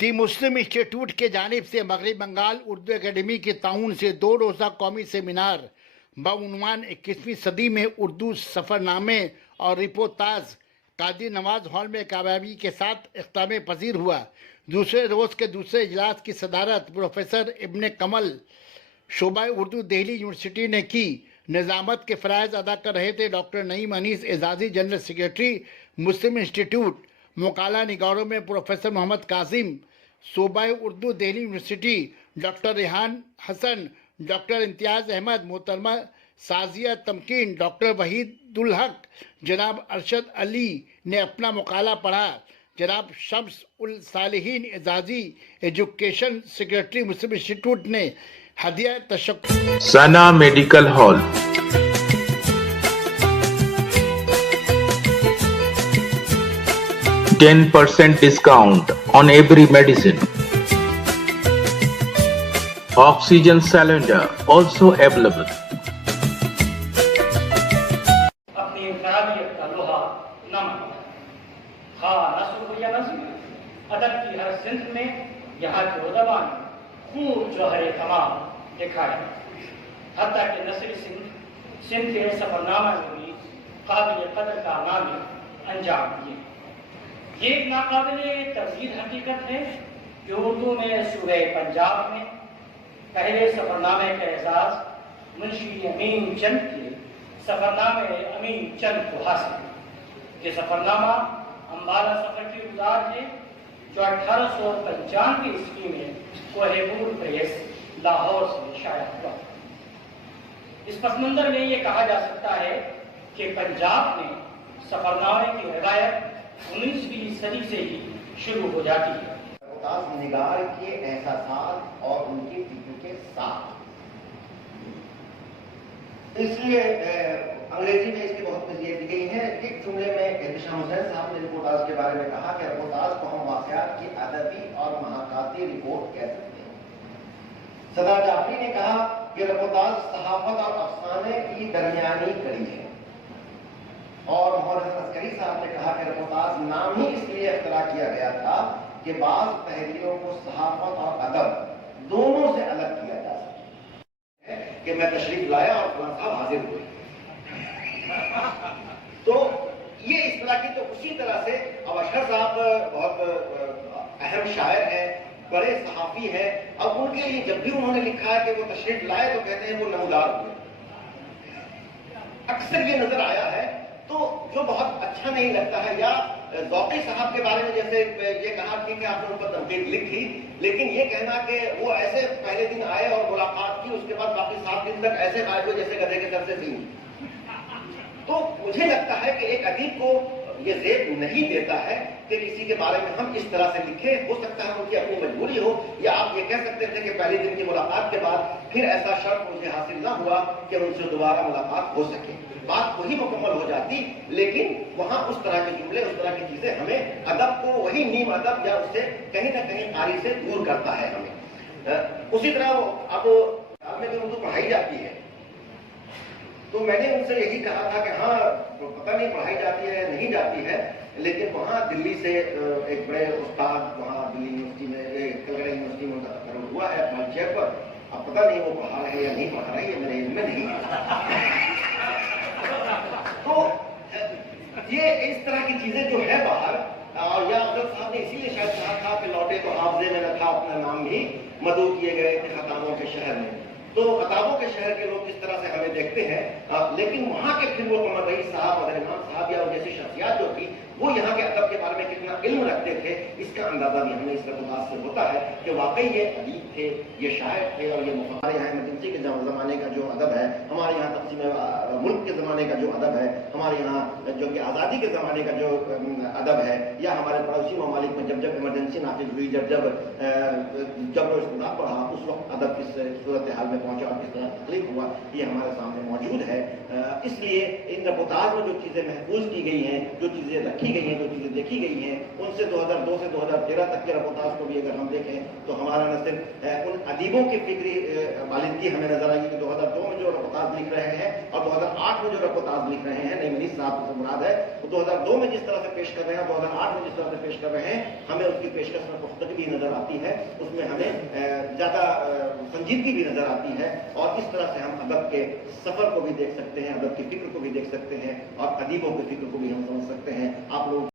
दी मुस्लिम institute के जानिब से मगरबी बंगाल उर्दू एकेडमी के ताउन से 2 रोज़ा कौमी सेमिनार बउनवान 21वीं सदी में उर्दू सफ़रनामे और रिपोर्टाज कादी नवाज हॉल में कामयाबी के साथ इख्तिताम पजीर हुआ। दूसरे रोज़ के दूसरे इजलास की सदारत प्रोफेसर इब्ने कमल शोबा उर्दू दिल्ली यूनिवर्सिटी ने की। निज़ामत के फ़राइज़ अदा कर रहे थे doctor Naeem Anees Ejazi, general secretary Muslim institute. मुकाला निगारों में प्रोफेसर मोहम्मद कासिम शोबा Urdu Delhi university, doctor Rehan Hasan, doctor Imtiaz Ahmad, मोहतरमा साजिया तमकीन, डॉक्टर वहीदुल हक, जनाब अरशद अली ने अपना मुकाला पढ़ा। जनाब शम्स उल सालिहीन एजाजी एजुकेशन सेक्रेटरी मुस्लिम इंस्टीट्यूट ने हदिया तशक्कुर। सना medical hall, %10 discount on every medicine. Oxygen cylinder also available. अपनी इंफरादियत का लोहा नमक खा नस्ल या नस्ल अदब की हर सिंध में यहाँ के उदमा ने खूब जौहरे कमाल दिखाए। हत्ता के नस्ल सिंध के सफरनामा में भी काबिल कदर कारनामे अंजाम दिए। ये एक नाकाबिले तफसील हकीकत है कि उर्दू में सूबे पंजाब में पहले सफरनामे का एजाज मुंशी अमीन चंद के सफरनामे अमीन चंद को हासिल। ये सफरनामा अम्बाला सफर की गुजार है जो 1895 ईस्वी में कोहिनूर प्रेस लाहौर से शाया हुआ। इस पस मंजर में ये कहा जा सकता है कि पंजाब में सफरनामे की रिवायत 19वीं सदी से ही शुरू हो जाती है। निगार के एहसासात और उनकी फिक्र के साथ, इसलिए अंग्रेजी में इसकी बहुत वज़ीयत दी गई है। एक जुमले में एहतशाम हुसैन साहब ने रिपोर्टाज के बारे में कहा कि रिपोर्टाज को हम वाक़यात की अदबी और महाकाती रिपोर्ट कह सकते हैं। सदा जाफरी ने कहा कि रिपोर्टाज सहाफत और अफसाने की दरमियानी कड़ी है। और मोहम्मद अस्करी साहब ने कहा कि रिपोर्टाज नाम ही इसलिए इख्तिरा किया गया था कि बाज़ तहरीरों को सहाफत और अदब दोनों से अलग किया जा सके। कि मैं तशरीफ लाया और फलां साहब हाजिर हुए, तो ये इस तरह की। तो उसी तरह से अब अशहर साहब बहुत अहम शायर हैं, बड़े सहाफ़ी हैं। अब उनके लिए जब भी उन्होंने लिखा है कि वो तशरीफ लाए तो कहते हैं वो नमूदार हुए। अक्सर ये नजर आया है, तो जो बहुत अच्छा नहीं लगता है। या ज़ौक़ी साहब के बारे में जैसे ये कहा कि आपने उन पर तनकीद लिखी, लेकिन ये कहना कि वो ऐसे पहले दिन आए और मुलाकात की, उसके बाद बाकी 7 दिन तक ऐसे गायब हुए जैसे गधे के सर से सींग। तो मुझे लगता है कि एक अदीब को ये ज़ेब नहीं देता है कि किसी के बारे में हम इस तरह से लिखें। हो सकता है उनकी अपनी मजबूरी हो, या आप ये कह सकते थे कि पहले दिन की मुलाकात के बाद फिर ऐसा शर्फ मुझे हासिल ना हुआ कि उनसे दोबारा मुलाकात हो सके। बात वही मुकम्मल हो जाती, लेकिन वहां उस तरह के जुमले, उस तरह की चीजें हमें अदब को, वही नीम अदब या उससे कहीं ना कहीं कारी से दूर करता है हमें। उसी तरह अब में जो उर्दू पढ़ाई जाती है, तो मैंने उनसे यही कहा था कि हाँ पता नहीं पढ़ाई जाती है नहीं जाती है, लेकिन वहाँ दिल्ली से एक बड़े उस्ताद वहाँ दिल्ली यूनिवर्सिटी में, कलकत्ता यूनिवर्सिटी में उनका तकर्रुर हुआ है अपना चेयर पर। अब पता नहीं वो पढ़ा रहे या नहीं पढ़ा रहे, ये मेरे इल्म में नहीं। तो ये इस तरह की चीजें जो है बाहर, और या अफजल साहब ने इसीलिए शायद कहा था कि लौटे तो हाफजे में रखा अपना नाम भी, मदऊ किए गए थे खताबों के शहर में। तो खताबों के शहर के लोग जिस तरह से हमें देखते हैं, लेकिन वहाँ के फिर वो कमर रईस साहब, मदन इमाम साहब या जैसी शख्सियात जो थी, वो यहाँ के अदब के बारे में कितना इल्म रखते थे, इसका अंदाजा भी हमें इस रिपोर्टाज से होता है कि वाकई ये अदीब थे, ये शायर थे। और ये हमारे यहाँ इमरजेंसी के ज़माने का जो अदब है, हमारे यहाँ तक़सीम मुल्क के ज़माने का जो अदब है, हमारे यहाँ जो कि आज़ादी के ज़माने का जो अदब है, या हमारे पड़ोसी ममालिक में जब जब इमरजेंसी नाफिज हुई, जब इस्तिलाह पढ़ा, उस वक्त अदब किस सूरत हाल में पहुँचा और किस तरह तकलीफ हुआ, ये हमारे सामने मौजूद है। इसलिए इन रिपोर्टाज में जो चीज़ें महफूज की गई हैं, जो चीज़ें रखी समझी गई हैं, जो चीज़ें देखी गई हैं, उनसे 2002 से 2013 तक के रिपोर्टाज को भी अगर हम देखें तो हमारा न सिर्फ उन अदीबों की फिक्री बालिदगी हमें नजर आएगी कि 2002 में जो रिपोर्टाज लिख रहे हैं और 2008 में जो रिपोर्टाज लिख रहे हैं, नई मनीष साहब से मुराद है, तो 2002 में जिस तरह से पेश कर रहे हैं, 2008 में जिस तरह से पेश कर रहे हैं, हमें उसकी पेशकश में पुख्तगी भी नजर आती है, उसमें हमें ज्यादा संजीदगी भी नजर आती है, और इस तरह से हम अदब के सफर को भी देख सकते हैं, अदब की फिक्र को भी देख सकते हैं, और अदीबों की फिक्र को भी हम समझ सकते हैं। आप लोग